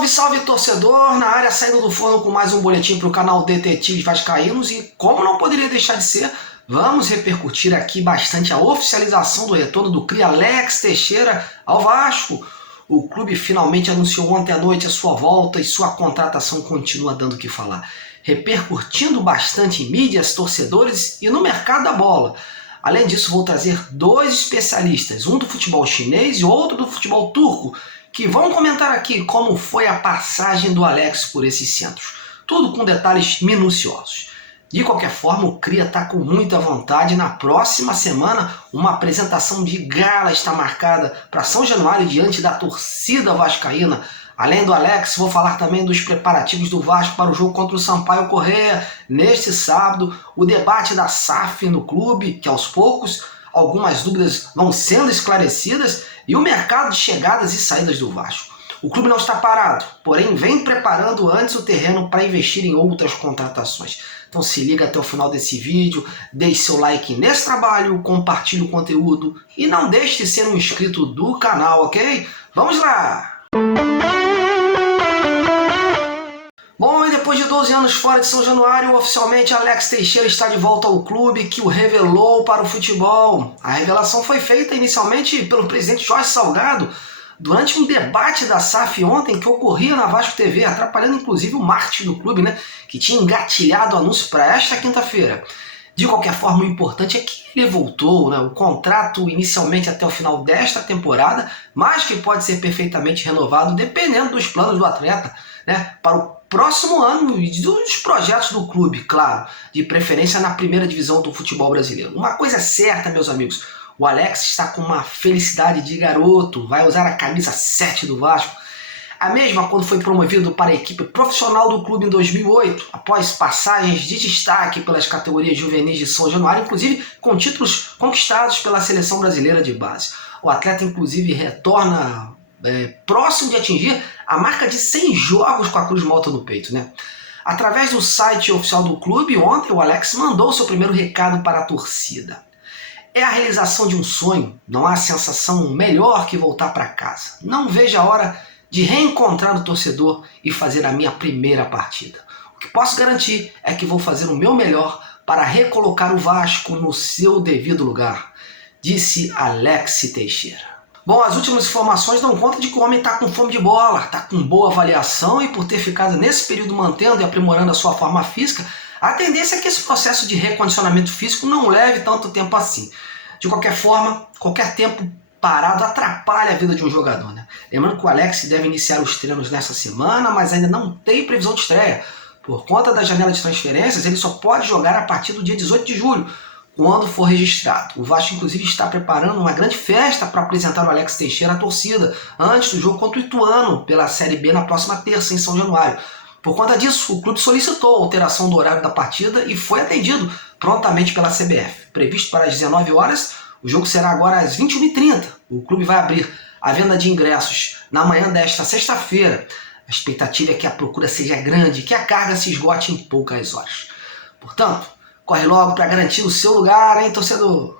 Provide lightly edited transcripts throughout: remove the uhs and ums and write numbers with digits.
Salve, salve, torcedor! Na área, saindo do forno com mais um boletim para o canal Detetives Vascaínos e, como não poderia deixar de ser, vamos repercutir aqui bastante a oficialização do retorno do cria Alex Teixeira ao Vasco. O clube finalmente anunciou ontem à noite a sua volta e sua contratação continua dando o que falar, repercutindo bastante em mídias, torcedores e no mercado da bola. Além disso, vou trazer dois especialistas, um do futebol chinês e outro do futebol turco, que vão comentar aqui como foi a passagem do Alex por esses centros. Tudo com detalhes minuciosos. De qualquer forma, o Cria está com muita vontade. Na próxima semana, uma apresentação de gala está marcada para São Januário diante da torcida vascaína. Além do Alex, vou falar também dos preparativos do Vasco para o jogo contra o Sampaio Corrêa neste sábado, o debate da SAF no clube, que aos poucos algumas dúvidas vão sendo esclarecidas, e o mercado de chegadas e saídas do Vasco. O clube não está parado, porém vem preparando antes o terreno para investir em outras contratações. Então se liga até o final desse vídeo, deixe seu like nesse trabalho, compartilhe o conteúdo e não deixe de ser um inscrito do canal, ok? Vamos lá! Bom, e depois de 12 anos fora de São Januário, oficialmente Alex Teixeira está de volta ao clube que o revelou para o futebol. A revelação foi feita inicialmente pelo presidente Jorge Salgado durante um debate da SAF ontem que ocorria na Vasco TV, atrapalhando inclusive o marketing do clube, que tinha engatilhado o anúncio para esta quinta-feira. De qualquer forma, o importante é que ele voltou, o contrato inicialmente até o final desta temporada, mas que pode ser perfeitamente renovado dependendo dos planos do atleta, para o próximo ano e dos projetos do clube, claro, de preferência na primeira divisão do futebol brasileiro. Uma coisa é certa, meus amigos, o Alex está com uma felicidade de garoto, vai usar a camisa 7 do Vasco, a mesma quando foi promovido para a equipe profissional do clube em 2008, após passagens de destaque pelas categorias juvenis de São Januário, inclusive com títulos conquistados pela seleção brasileira de base. O atleta inclusive retorna próximo de atingir a marca de 100 jogos com a Cruz Malta no peito. Através do site oficial do clube, ontem o Alex mandou seu primeiro recado para a torcida. É a realização de um sonho, não há sensação melhor que voltar para casa. Não vejo a hora de reencontrar o torcedor e fazer a minha primeira partida. O que posso garantir é que vou fazer o meu melhor para recolocar o Vasco no seu devido lugar, disse Alex Teixeira. Bom, as últimas informações dão conta de que o homem está com fome de bola, está com boa avaliação e por ter ficado nesse período mantendo e aprimorando a sua forma física, a tendência é que esse processo de recondicionamento físico não leve tanto tempo assim. De qualquer forma, qualquer tempo parado atrapalha a vida de um jogador. Lembrando que o Alex deve iniciar os treinos nessa semana, mas ainda não tem previsão de estreia. Por conta da janela de transferências, ele só pode jogar a partir do dia 18 de julho, quando for registrado. O Vasco inclusive está preparando uma grande festa para apresentar o Alex Teixeira à torcida, antes do jogo contra o Ituano, pela Série B na próxima terça em São Januário. Por conta disso, o clube solicitou a alteração do horário da partida e foi atendido prontamente pela CBF. Previsto para as 19 horas, o jogo será agora às 21h30. O clube vai abrir a venda de ingressos na manhã desta sexta-feira. A expectativa é que a procura seja grande e que a carga se esgote em poucas horas. Portanto, corre logo para garantir o seu lugar, hein, torcedor?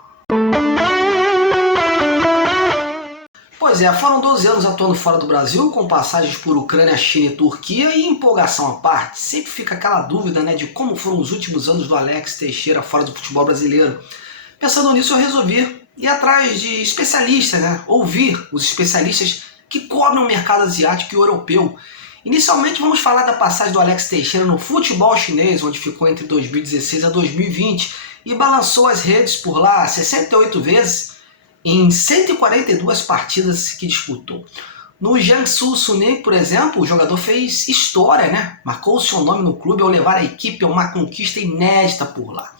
Pois é, foram 12 anos atuando fora do Brasil, com passagens por Ucrânia, China e Turquia, e empolgação à parte. Sempre fica aquela dúvida de como foram os últimos anos do Alex Teixeira fora do futebol brasileiro. Pensando nisso, eu resolvi ir atrás de especialistas, ouvir os especialistas que cobrem o mercado asiático e europeu. Inicialmente vamos falar da passagem do Alex Teixeira no futebol chinês, onde ficou entre 2016 a 2020 e balançou as redes por lá 68 vezes em 142 partidas que disputou. No Jiangsu Suning, por exemplo, o jogador fez história, marcou o seu nome no clube ao levar a equipe a uma conquista inédita por lá.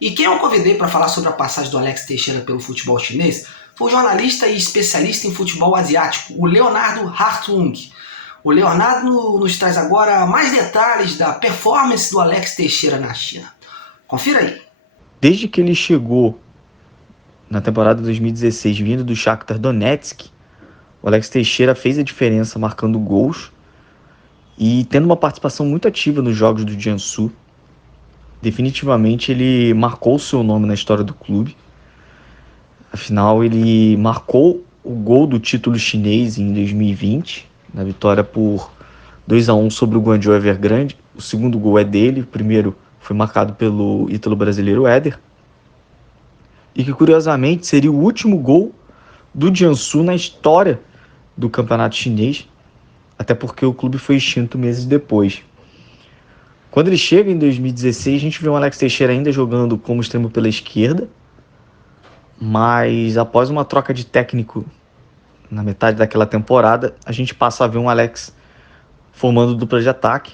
E quem eu convidei para falar sobre a passagem do Alex Teixeira pelo futebol chinês foi o jornalista e especialista em futebol asiático, o Leonardo Hartung. O Leonardo nos traz agora mais detalhes da performance do Alex Teixeira na China. Confira aí. Desde que ele chegou na temporada 2016, vindo do Shakhtar Donetsk, o Alex Teixeira fez a diferença marcando gols e tendo uma participação muito ativa nos jogos do Jiangsu. Definitivamente ele marcou o seu nome na história do clube. Afinal, ele marcou o gol do título chinês em 2020, na vitória por 2-1 sobre o Guangzhou Evergrande. O segundo gol é dele, o primeiro foi marcado pelo ítalo-brasileiro Éder. E que, curiosamente, seria o último gol do Jiangsu na história do campeonato chinês, até porque o clube foi extinto meses depois. Quando ele chega em 2016, a gente vê o Alex Teixeira ainda jogando como extremo pela esquerda, mas após uma troca de técnico na metade daquela temporada, a gente passa a ver um Alex formando dupla de ataque,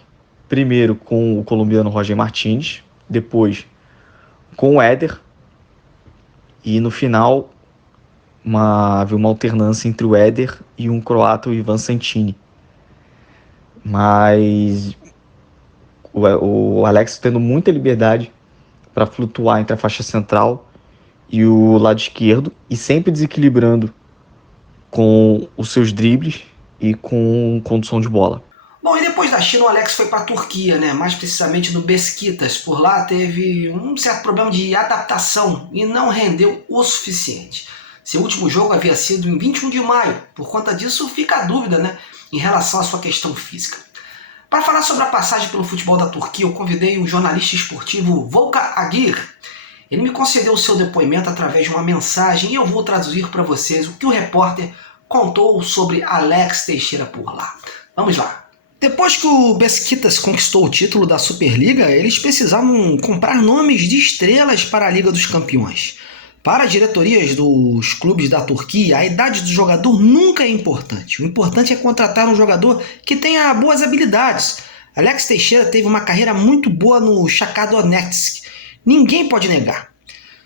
primeiro com o colombiano Roger Martínez, depois com o Éder, e no final havia uma alternância entre o Éder e um croata, o Ivan Santini. Mas o Alex tendo muita liberdade para flutuar entre a faixa central e o lado esquerdo, e sempre desequilibrando com os seus dribles e com condução de bola. Bom, e depois da China, o Alex foi para a Turquia, né? Mais precisamente no Beşiktaş. Por lá teve um certo problema de adaptação e não rendeu o suficiente. Seu último jogo havia sido em 21 de maio. Por conta disso, fica a dúvida, né, em relação à sua questão física. Para falar sobre a passagem pelo futebol da Turquia, eu convidei o jornalista esportivo Volkan Agir. Ele me concedeu o seu depoimento através de uma mensagem e eu vou traduzir para vocês o que o repórter contou sobre Alex Teixeira por lá. Vamos lá. Depois que o Beşiktaş conquistou o título da Superliga, eles precisavam comprar nomes de estrelas para a Liga dos Campeões. Para as diretorias dos clubes da Turquia, a idade do jogador nunca é importante. O importante é contratar um jogador que tenha boas habilidades. Alex Teixeira teve uma carreira muito boa no Shakhtar Donetsk. Ninguém pode negar.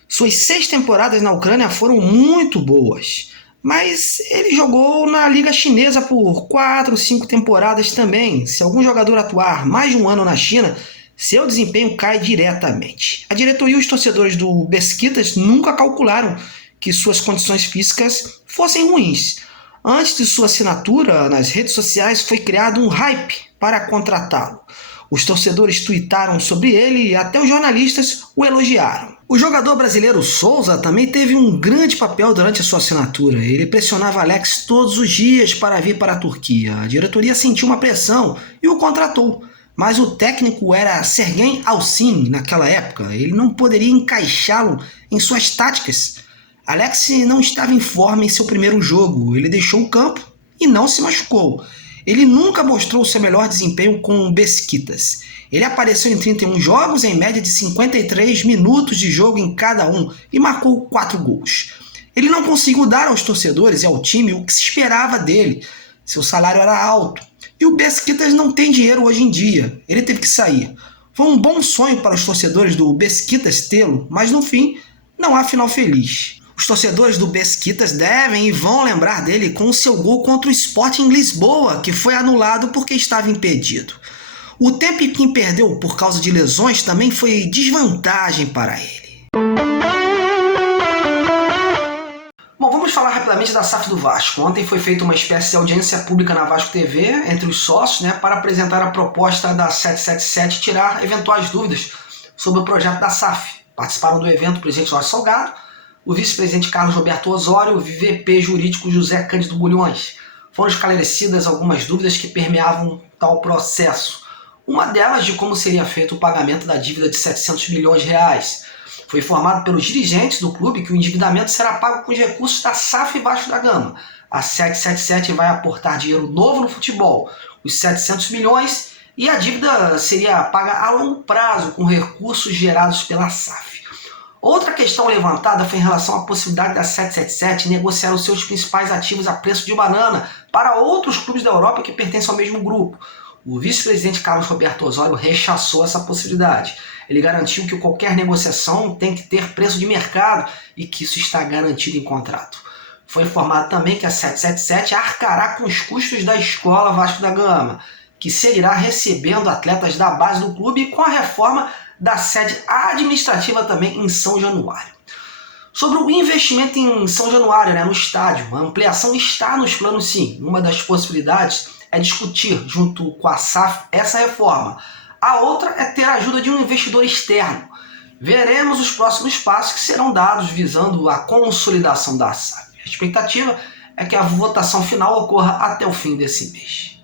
Suas 6 temporadas na Ucrânia foram muito boas. Mas ele jogou na Liga Chinesa por 4, 5 temporadas também. Se algum jogador atuar mais de um ano na China, seu desempenho cai diretamente. A diretoria e os torcedores do Beşiktaş nunca calcularam que suas condições físicas fossem ruins. Antes de sua assinatura nas redes sociais, foi criado um hype para contratá-lo. Os torcedores tuitaram sobre ele e até os jornalistas o elogiaram. O jogador brasileiro Souza também teve um grande papel durante a sua assinatura. Ele pressionava Alex todos os dias para vir para a Turquia. A diretoria sentiu uma pressão e o contratou. Mas o técnico era Sergen Yalçın naquela época. Ele não poderia encaixá-lo em suas táticas. Alex não estava em forma em seu primeiro jogo. Ele deixou o campo e não se machucou. Ele nunca mostrou seu melhor desempenho com o Beşiktaş. Ele apareceu em 31 jogos, em média de 53 minutos de jogo em cada um, e marcou 4 gols. Ele não conseguiu dar aos torcedores e ao time o que se esperava dele. Seu salário era alto. E o Beşiktaş não tem dinheiro hoje em dia. Ele teve que sair. Foi um bom sonho para os torcedores do Beşiktaş tê-lo, mas no fim, não há final feliz. Os torcedores do Beşiktaş devem e vão lembrar dele com o seu gol contra o Sporting Lisboa, que foi anulado porque estava impedido. O tempo em que perdeu por causa de lesões também foi desvantagem para ele. Bom, vamos falar rapidamente da SAF do Vasco. Ontem foi feita uma espécie de audiência pública na Vasco TV, entre os sócios, né, para apresentar a proposta da 777 e tirar eventuais dúvidas sobre o projeto da SAF. Participaram do evento o presidente Jorge Salgado, o vice-presidente Carlos Roberto Osório e o VP jurídico José Cândido Bulhões. Foram esclarecidas algumas dúvidas que permeavam tal processo. Uma delas de como seria feito o pagamento da dívida de 700 milhões de reais. Foi informado pelos dirigentes do clube que o endividamento será pago com os recursos da SAF Vasco da Gama. A 777 vai aportar dinheiro novo no futebol, os 700 milhões, e a dívida seria paga a longo prazo com recursos gerados pela SAF. Outra questão levantada foi em relação à possibilidade da 777 negociar os seus principais ativos a preço de banana para outros clubes da Europa que pertencem ao mesmo grupo. O vice-presidente Carlos Roberto Osório rechaçou essa possibilidade. Ele garantiu que qualquer negociação tem que ter preço de mercado e que isso está garantido em contrato. Foi informado também que a 777 arcará com os custos da Escola Vasco da Gama, que seguirá recebendo atletas da base do clube com a reforma da sede administrativa também em São Januário. Sobre o investimento em São Januário, no estádio, a ampliação está nos planos sim. Uma das possibilidades é discutir, junto com a SAF, essa reforma. A outra é ter a ajuda de um investidor externo. Veremos os próximos passos que serão dados visando a consolidação da SAF. A expectativa é que a votação final ocorra até o fim desse mês.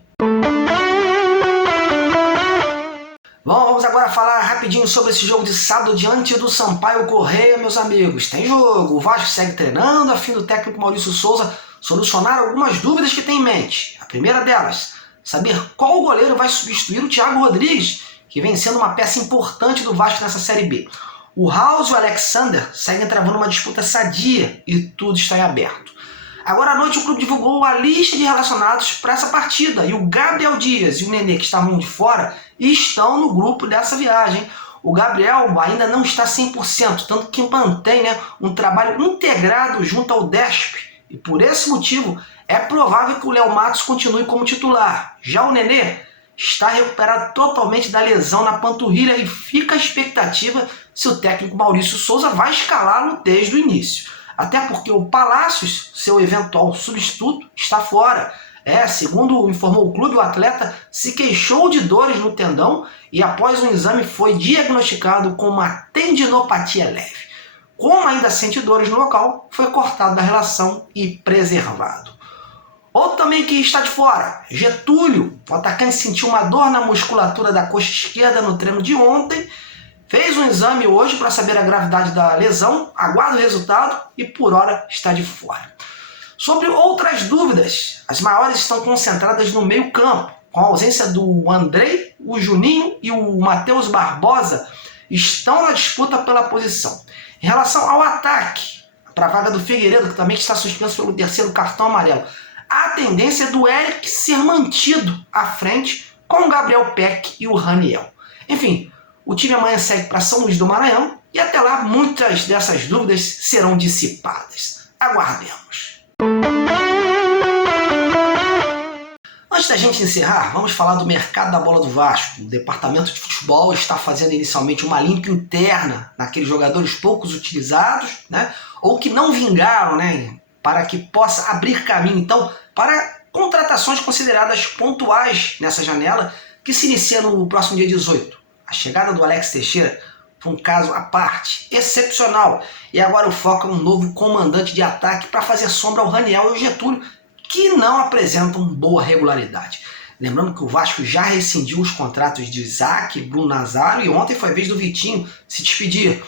Bom, vamos agora falar rapidinho sobre esse jogo de sábado diante do Sampaio Corrêa, meus amigos. Tem jogo, o Vasco segue treinando, a fim do técnico Maurício Souza solucionar algumas dúvidas que tem em mente. A primeira delas, saber qual goleiro vai substituir o Thiago Rodrigues, que vem sendo uma peça importante do Vasco nessa Série B. O House e o Alexander seguem travando uma disputa sadia e tudo está em aberto. Agora à noite o clube divulgou a lista de relacionados para essa partida e o Gabriel Dias e o Nenê, que estavam de fora, estão no grupo dessa viagem. O Gabriel ainda não está 100%, tanto que mantém um trabalho integrado junto ao DESP e por esse motivo é provável que o Léo Matos continue como titular. Já o Nenê está recuperado totalmente da lesão na panturrilha e fica a expectativa se o técnico Maurício Souza vai escalá-lo desde o início. Até porque o Palácios, seu eventual substituto, está fora. Segundo informou o clube, o atleta se queixou de dores no tendão e após um exame foi diagnosticado com uma tendinopatia leve. Como ainda sente dores no local, foi cortado da relação e preservado. Outro também que está de fora, Getúlio. O atacante sentiu uma dor na musculatura da coxa esquerda no treino de ontem. Fez um exame hoje para saber a gravidade da lesão, aguarda o resultado e por hora está de fora. Sobre outras dúvidas, as maiores estão concentradas no meio campo, com a ausência do Andrei, o Juninho e o Matheus Barbosa estão na disputa pela posição. Em relação ao ataque, para a vaga do Figueiredo, que também está suspenso pelo terceiro cartão amarelo, a tendência é do Eric ser mantido à frente com o Gabriel Peck e o Raniel. Enfim, o time amanhã segue para São Luís do Maranhão e até lá muitas dessas dúvidas serão dissipadas. Aguardemos. Antes da gente encerrar, vamos falar do mercado da bola do Vasco. O departamento de futebol está fazendo inicialmente uma limpa interna naqueles jogadores poucos utilizados, ou que não vingaram, para que possa abrir caminho, então, para contratações consideradas pontuais nessa janela, que se inicia no próximo dia 18. A chegada do Alex Teixeira foi um caso à parte, excepcional. E agora o foco é um novo comandante de ataque para fazer sombra ao Raniel e ao Getúlio, que não apresentam boa regularidade. Lembrando que o Vasco já rescindiu os contratos de Isaac, Bruno Nazário e ontem foi a vez do Vitinho se despedir.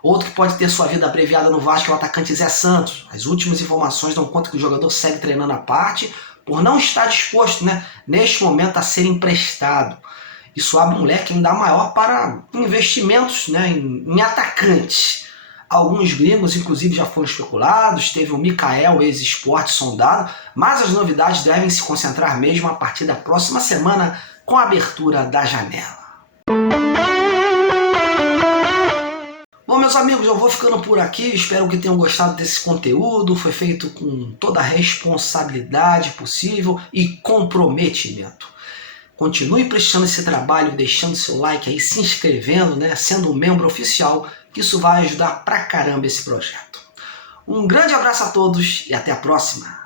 Outro que pode ter sua vida abreviada no Vasco é o atacante Zé Santos. As últimas informações dão conta que o jogador segue treinando à parte por não estar disposto, neste momento, a ser emprestado. Isso abre um leque ainda maior para investimentos em atacantes. Alguns gringos, inclusive, já foram especulados. Teve o Mikael, ex-esporte, sondado. Mas as novidades devem se concentrar mesmo a partir da próxima semana com a abertura da janela. Bom, meus amigos, eu vou ficando por aqui. Espero que tenham gostado desse conteúdo. Foi feito com toda a responsabilidade possível e comprometimento. Continue prestando esse trabalho, deixando seu like aí, se inscrevendo, sendo um membro oficial, que isso vai ajudar pra caramba esse projeto. Um grande abraço a todos e até a próxima!